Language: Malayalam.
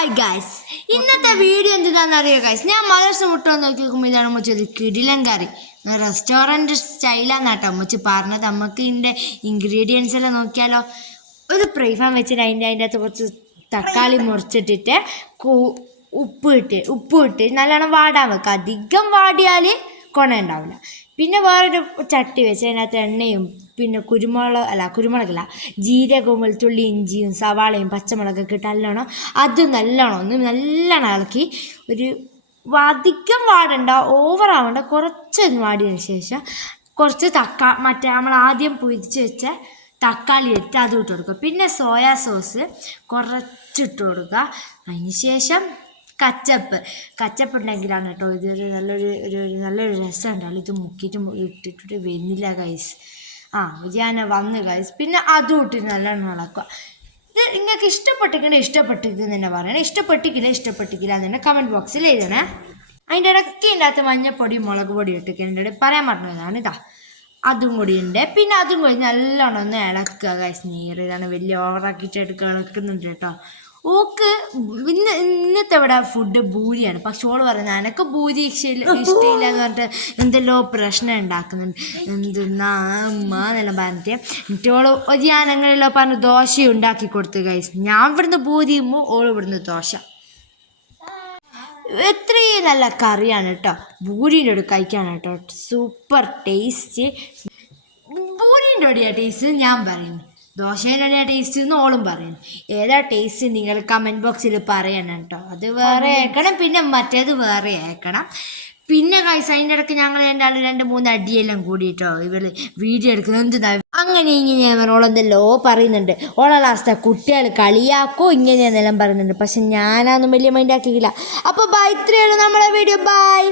ഹായ് ഗൈസ്, ഇന്നത്തെ വീഡിയോ എന്താണെന്നറിയോ ഗൈസ്? ഞാൻ മലർച്ച മുട്ട നോക്കി നോക്കുമ്പോൾ ഇതാണ് അമ്മച്ചത് കിടിലൻ കറി. റെസ്റ്റോറൻറ്റ് സ്റ്റൈലാന്നാട്ടോ അമ്മച്ചി പറഞ്ഞത്. നമുക്ക് ഇതിൻ്റെ ഇൻഗ്രീഡിയൻസ് എല്ലാം നോക്കിയാലോ. ഒരു ഫ്രൈ പാൻ വെച്ചിട്ട് അതിൻ്റെ അകത്ത് കുറച്ച് തക്കാളി മുറിച്ചിട്ടിട്ട് ഉപ്പ് ഇട്ട് നല്ലോണം വാടാൻ വെക്കുക. അധികം വാടിയാൽ കൊണ ഉണ്ടാവില്ല. പിന്നെ വേറൊരു ചട്ടി വെച്ച് അതിനകത്ത് എണ്ണയും പിന്നെ കുരുമുളകല്ല ജീരകവും വെളുത്തുള്ളി ഇഞ്ചിയും സവാളയും പച്ചമുളകൊക്കെ ഇട്ട് നല്ലോണം ഒന്ന് ഇളക്കി ഒരു അധികം വാടണ്ട, ഓവറാവണ്ട, കുറച്ചൊന്ന് വാടിയതിന് ശേഷം കുറച്ച് നമ്മൾ ആദ്യം പൊരിച്ച് വെച്ച തക്കാളി ഇട്ട് അത് ഇട്ട് കൊടുക്കുക. പിന്നെ സോയാ സോസ് കുറച്ചിട്ട് കൊടുക്കുക. അതിന് ശേഷം കച്ചപ്പ് ഉണ്ടെങ്കിലാണ് കേട്ടോ ഇതൊരു നല്ലൊരു രസം ഉണ്ടാവും. ഇത് മുക്കിയിട്ട് ഇട്ടിട്ട് വരുന്നില്ല ഗൈസ്. ഞാൻ വന്നു ഗൈസ്. പിന്നെ അതും ഇട്ടിട്ട് നല്ലോണം ഇളക്കുക. ഇത് നിങ്ങൾക്ക് ഇഷ്ടപ്പെട്ടിരിക്കുന്നു തന്നെ പറയണേ. ഇഷ്ടപ്പെട്ടിക്കില്ല എന്ന് തന്നെ കമൻറ്റ് ബോക്സിൽ എഴുതണേ. അതിൻ്റെ ഇടയ്ക്ക് ഇതിൻ്റെ അകത്ത് മഞ്ഞപ്പൊടി മുളക് പൊടി ഇട്ടിട്ട് എൻ്റെ ഇടയിൽ പറയാൻ പറഞ്ഞതാണ്. അതും കൂടി ഉണ്ട്. പിന്നെ അതും കൂടി നല്ലോണം ഒന്ന് ഇളക്കുക ഗൈസ്. ഇതാണ് വലിയ ഓവറാക്കിയിട്ട് ഇളക്കുന്നുണ്ട് കേട്ടോ. ഇന്നത്തെ ഇവിടെ ഫുഡ് ഭൂരിയാണ്. പക്ഷെ ഓള് പറയുന്നത് എനക്ക് ഭൂരി ഇഷ്ടമില്ല എന്ന് പറഞ്ഞിട്ട് എന്തെല്ലോ പ്രശ്നം ഉണ്ടാക്കുന്നുണ്ട്. എന്നെല്ലാം പറഞ്ഞിട്ട് എന്നിട്ടോള് ഞാനങ്ങനെയുള്ള പറഞ്ഞ് ദോശ ഉണ്ടാക്കി കൊടുത്തു ഗൈസ്. ഞാൻ ഇവിടുന്ന് ഭൂരി ഓള് ഇവിടുന്ന് ദോശ. എത്രയും നല്ല കറിയാണ് കേട്ടോ. ഭൂരിൻ്റെ കൂടെ കഴിക്കാണ് കേട്ടോ സൂപ്പർ ടേസ്റ്റ്. ഭൂരിൻ്റെ കൂടെയാണ് ടേസ്റ്റ് ഞാൻ പറയുന്നു. ദോശേൻ്റെ ടേസ്റ്റ് എന്ന് ഓളും പറയുന്നു. ഏതാ ടേസ്റ്റ് നിങ്ങൾ കമൻറ്റ് ബോക്സിൽ പറയണം കേട്ടോ. അത് വേറെ അയക്കണം, പിന്നെ മറ്റേത് വേറെ അയക്കണം. പിന്നെ കഴിച്ച് അതിൻ്റെ ഇടയ്ക്ക് ഞങ്ങൾ രണ്ട് മൂന്ന് അടിയെല്ലാം കൂടിയിട്ടോ ഇവർ വീഡിയോ എടുക്കുന്നത് എന്തിനാ അങ്ങനെ ഇങ്ങനെ ഓളെന്തെല്ലോ പറയുന്നുണ്ട്. ഓളെ ലാസ്റ്റ് കുട്ടികൾ കളിയാക്കോ ഇങ്ങനെയെന്നെല്ലാം പറയുന്നുണ്ട്. പക്ഷെ ഞാനതൊന്നും വലിയ മൈൻഡ് ആക്കിയില്ല. അപ്പോൾ ബൈ, ഇത്രയേ ഉള്ളൂ നമ്മുടെ വീഡിയോ. ബൈ.